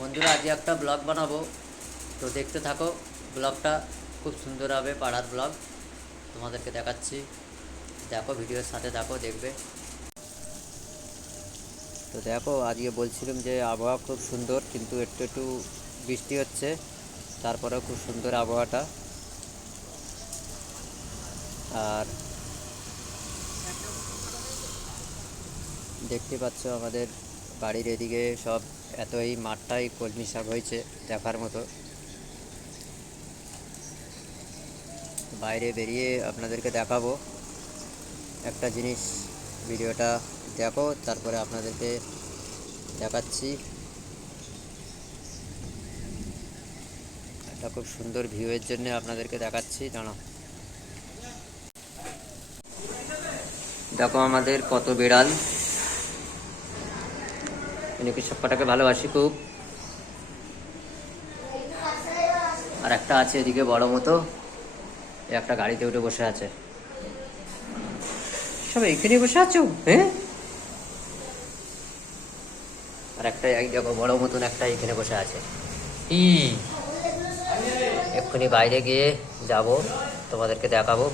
বন্ধুরা আজ একটা ব্লগ বানাবো, তো দেখতে থাকো। ব্লগটা খুব সুন্দর হবে, পাড়ার ব্লগ তোমাদেরকে দেখাচ্ছি। দেখো, ভিডিওর সাথে থাকো, দেখবে। তো দেখো, আজকে বলছিলাম যে আবহাওয়া খুব সুন্দর, কিন্তু একটু একটু বৃষ্টি হচ্ছে, তারপরেও খুব সুন্দর আবহাওয়াটা। আর দেখতে পাচ্ছ আমাদের বাড়ির এদিকে সব এতই মাঠটাই কলমি শাক হয়েছে দেখার মতো। বাইরে বেরিয়ে আপনাদেরকে দেখাবো একটা জিনিস। ভিডিওটা দেখো, তারপরে আপনাদেরকে দেখাচ্ছি। একটা খুব সুন্দর ভিউয়ের জন্য আপনাদেরকে দেখাচ্ছি, দাঁড়াও। দেখো আমাদের কত বিড়াল, এনাকে সব কটাকে ভালোবাসি খুব। আর একটা আছে এদিকে বড় মতো, একটা গাড়িতে উঠে বসে আছে। সব এখানে বসে আছো? হ্যাঁ। আর একটা এক দেখো বড় মতন একটা এখানে বসে আছে। এক্ষুনি বাইরে গিয়ে যাব, তোমাদেরকে দেখাবো,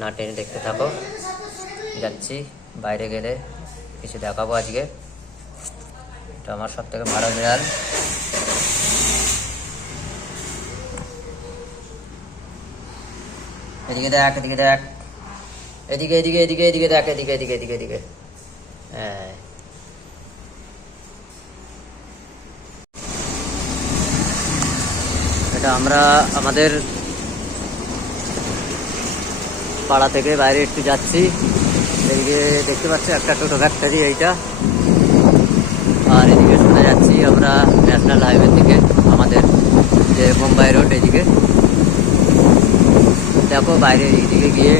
না টেনে দেখতে থাকো। যাচ্ছি, বাইরে গেলে কিছু দেখাবো আজকে। এটা আমার সব থেকে ভালো বিড়াল। এদিকে দেখ, এদিকে দেখ, এদিকে এদিকে এদিকে এদিকে দেখ, এদিকে এদিকে এদিকে এদিকে। হ্যাঁ, এটা আমরা আমাদের পাড়া থেকে বাইরে একটু যাচ্ছি। এদিকে দেখতে পাচ্ছি একটা টোটো ফ্যাক্টরি এইটা। আর এদিকে শুনে যাচ্ছি আমরা ন্যাশনাল হাইওয়ে থেকে, আমাদের যে মুম্বাই রোড এদিকে। দেখো বাইরে এইদিকে গিয়ে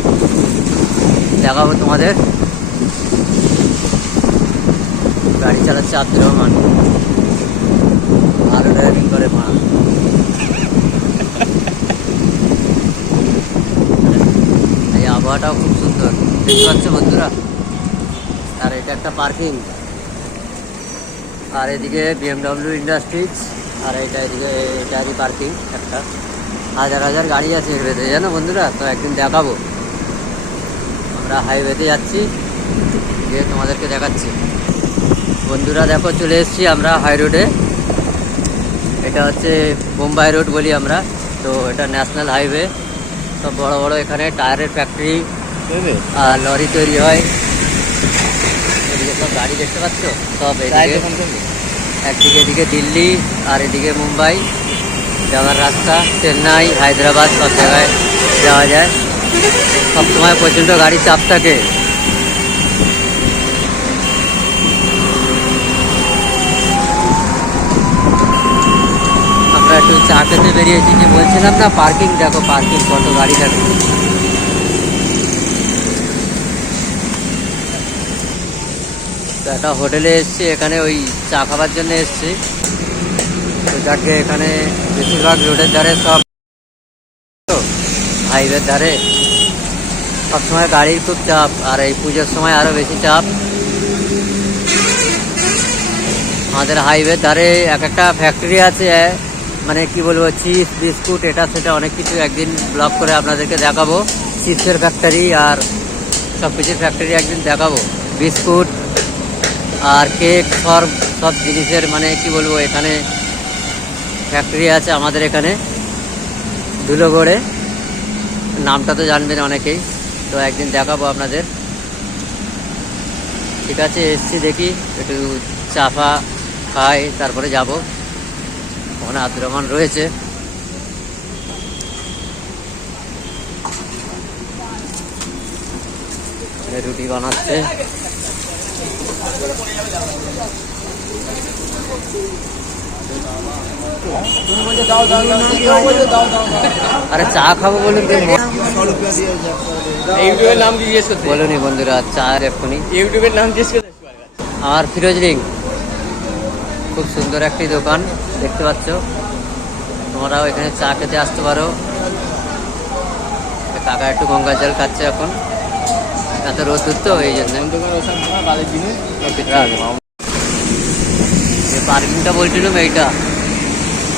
দেখাবো তোমাদের। গাড়ি চালাচ্ছে আব্দুর রহমান, ভালো ড্রাইভিং করে মা। এই আবহাওয়াটাও খুব সুন্দর, দেখতে পাচ্ছ বন্ধুরা। আর এটা একটা পার্কিং। আর এদিকে BMW ইন্ডাস্ট্রিজ, আর এটা এদিকে এটারই পার্কিং। একটা হাজার হাজার গাড়ি আছে এর ভেতরে, জানো বন্ধুরা। তো একদিন দেখাবো। আমরা হাইওয়েতে যাচ্ছি, গিয়ে তোমাদেরকে দেখাচ্ছি। বন্ধুরা দেখো, চলে এসেছি আমরা হাই রোডে। এটা হচ্ছে মুম্বাই রোড বলি আমরা। তো এটা ন্যাশনাল হাইওয়ে। সব বড় বড় এখানে টায়ারের ফ্যাক্টরি আর লরি তৈরি হয়। এদিকে সব গাড়ি দেখতে পাচ্ছ, সব এদিকে। একদিকে এদিকে দিল্লি, আর এদিকে মুম্বাই যাওয়ার রাস্তা। চেন্নাই, হায়দ্রাবাদ সব জায়গায় যাওয়া যায়। সবসময় প্রচণ্ড গাড়ির চাপ থাকে। আমরা একটু চা খেতে বেরিয়েছি, যে বলছিলাম না পার্কিং। দেখো পার্কিং, কত গাড়ি থাকে। তো একটা হোটেলে এসছি, এখানে ওই চা খাবার জন্য এসছি। তো যাকে এখানে বেশিরভাগ রোডের ধারে, সব হাইওয়ের ধারে সবসময় গাড়ির খুব চাপ। আর এই পুজোর সময় আরও বেশি চাপ। আমাদের হাইওয়ের ধারে এক একটা ফ্যাক্টরি আছে, মানে কি বলবো, চিপস বিস্কুট এটা সেটা অনেক কিছু। একদিন ব্লগ করে আপনাদেরকে দেখাবো। চিপসের ফ্যাক্টরি আর সব কিছুর ফ্যাক্টরি একদিন দেখাবো। বিস্কুট আর কেক, সব সব জিনিসের, মানে কি বলবো, এখানে ফ্যাক্টরি আছে আমাদের এখানে ধুলোগড়ে। নামটা তো জানবেন অনেকেই। তো একদিন দেখাবো আপনাদের। ঠিক আছে, এসছি, দেখি একটু চা ফা খাই, তারপরে যাব। ওখানে আব্দুর রহমান রয়েছে। রুটি বানাচ্ছে। আরে চা খাবো বলুন, ইউটিউবের নাম জিজ্ঞেস করতে বলুনি বন্ধুরা। চা এক্ষুনি ইউটিউবের নাম জিজ্ঞেস করতে আমার ফিরোজ রিং। খুব সুন্দর একটি দোকান, দেখতে পাচ্ছ। তোমরাও এখানে চা খেতে আসতে পারো। কাকা একটু গঙ্গা জল খাচ্ছে এখন, এত রোদ তো এই জন্য। পার্কিংটা বলছিলাম এইটা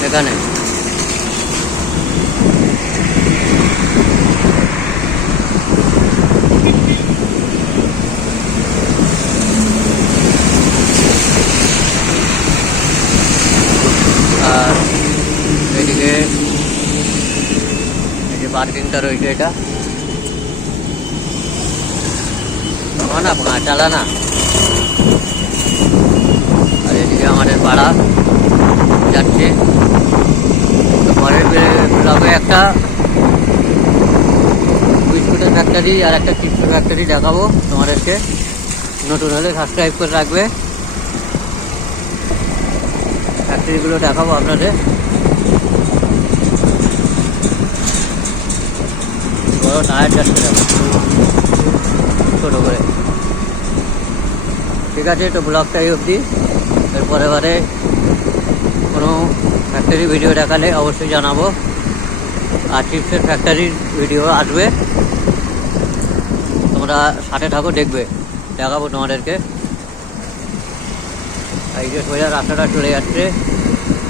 এখানে। আর এদিকে এই যে পার্কিংটা রয়েছে, এটা না চালা না। আর এদিকে আমাদের পাড়া যাচ্ছে। তো পরের ব্লগে একটা বিস্কুটের ফ্যাক্টরি আর একটা চিপসের ফ্যাক্টরি দেখাবো তোমাদেরকে। নতুন হলে সাবস্ক্রাইব করে রাখবে। ফ্যাক্টরিগুলো দেখাবো আপনাদের। বড় টায়ার যাচ্ছে দেখো ছোটো করে। ঠিক আছে, তো ব্লগটাই অবধি। এরপরে বারে কোনো ফ্যাক্টরি ভিডিও দেখালে অবশ্যই জানাবো। আর চিপসের ফ্যাক্টরির ভিডিও আসবে, তোমরা সাথে থাকো, দেখবে, দেখাবো তোমাদেরকে। এই যে সোজা রাস্তাটা চলে যাচ্ছে,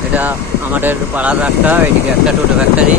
এটা আমাদের পাড়ার রাস্তা। এইদিকে একটা টোটো ফ্যাক্টরি,